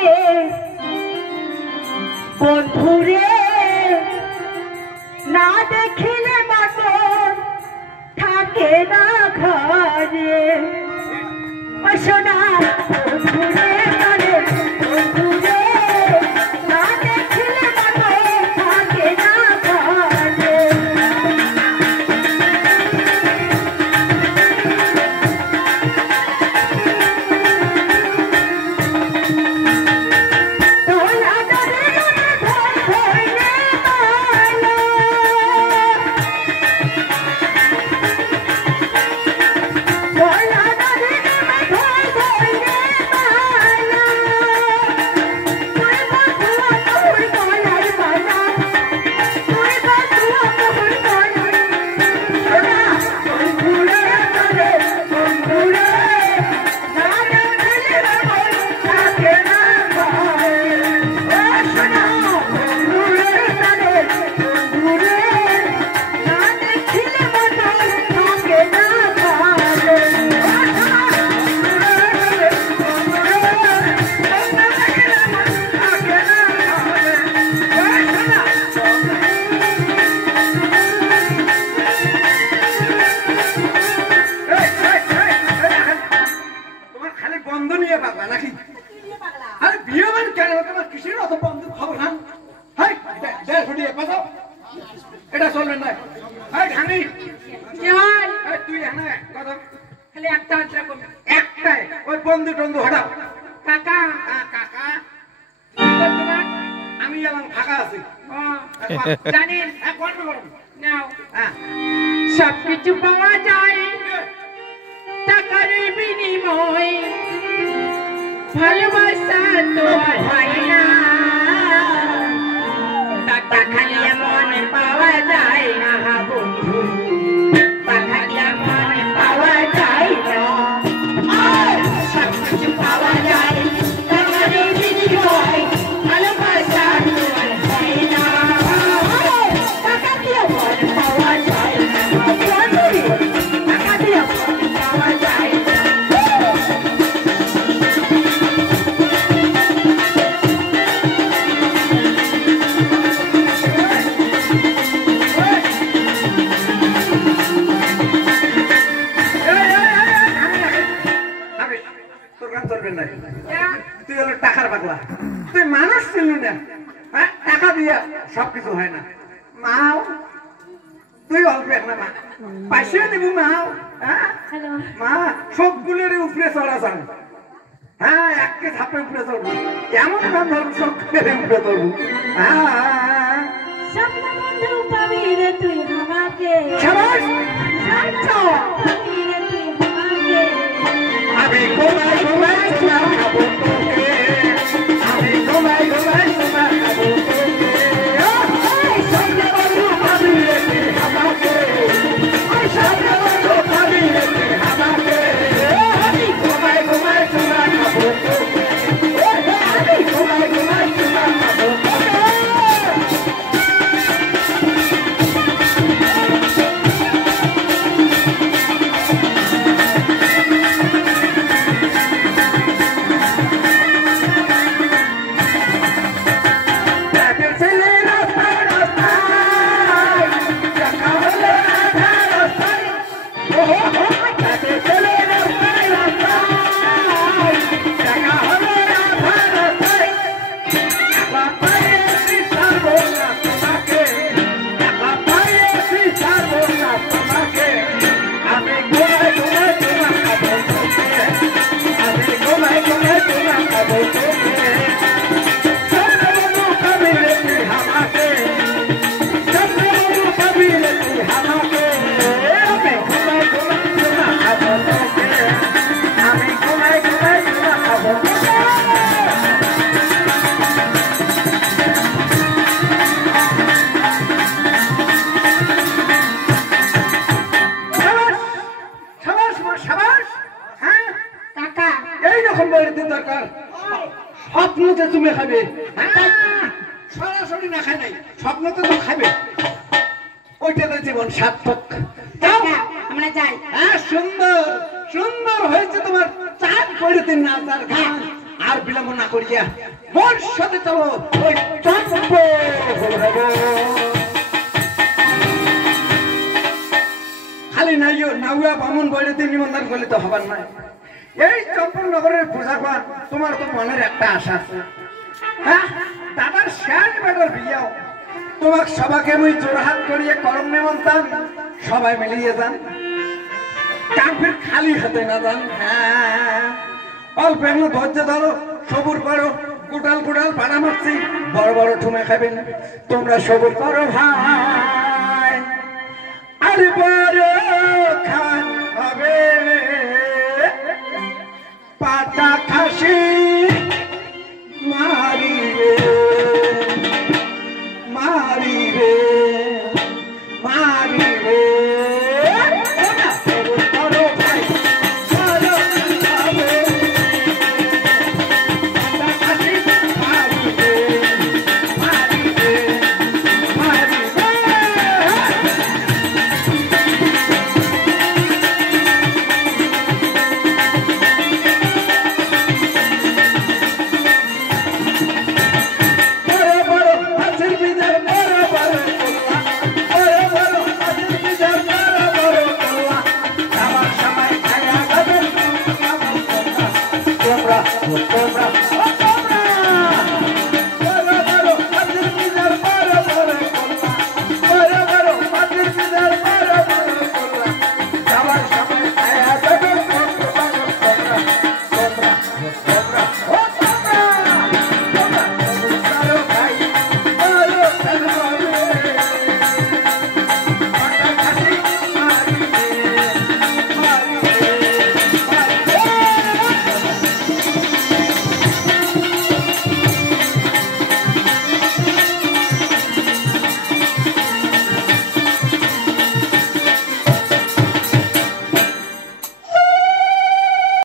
থাকে বন্ধুরে না দেখিলে মতন থাকে না ঘরে সোনা বন্ধুরে করে বন্ধুরে না দেখিলে মতন থাকে না ঘরে সবকিছু পাওয়া যায় টাকার বিনিময় ভালোবাসা তো হয় না টাকা খাইয়া মনে পাওয়া যায় না বন্ধু টাকা খাইয়া মনে পাওয়া যায় না সবকিছু পাওয়া যায় টাকার বিনিময় ভালোবাসা তো হয় না টাকা দিয়ে মনে পাওয়া যায় না টাকা দিয়ে মনে পাওয়া যায় না তুই হলো টাকার পাগলা তুই মানুষ ছিল না টাকা দিয়া সবকিছু হয় না মাও তুই অল্প না মা পাইসা নিবু মাও মা সবগুলোর উপরে চড়া যান হ্যাঁ একে ধাপে উপরে চড়বো এমন কাম ধরবো সবগুলোর উপরে চড়বো স্বপ্ন বন্ধু পাবি রে তুই আমাকে সাবাস পাবি রে তুই আমাকে আমি ঘুমাই ঘুমাই তোমার খাবো তোকে আমি ঘুমাই ঘুমাই তোমার খাবো তোকে স্বপ্ন বন্ধু পাবি রে তুই আমাকে স্বপ্ন বন্ধু পাবি রে তুই আমাকে আমি ঘুমাই ঘুমাই তোমার খাবো তোকে আমি ঘুমাই ঘুমাই তোমার খাবো তোকে স্বপ্নতে তুমি খাবে সরাসরি না খাই নাই স্বপ্নতে তো খাবে ওইটাতে জীবন সার্থক আমরা যাই হ্যাঁ সুন্দর সুন্দর হয়েছে তোমার চাঁদ পড়েতে না তার ঘাম আর বিলম্ব না করিয়া মোর সাথে চলো ওই চম্প খালি নাইও নাউয়া বামুন বইলেতে নিমন্ত্রণ করলে তো হবার নাই এই চম্পল নগরের পূজা করা তোমার তো মনের একটা আশা হ্যাঁ দাদার শেষ বেটার বিয়াও তোমাক সবাকে মুই জোরহাত করিয়ে করম নিমন্ত্রণ সবাই মিলিয়ে যান কাফির খালি হাতে না যান হ্যাঁ অল্প একটু ধৈর্য ধরো সবুর করো কুটাল কুটাল পাড়া মারছি বড় বড় ঠুমে খাবেন তোমরা সবুর করো ভাই আর বড় খান হবে পাটা খাসি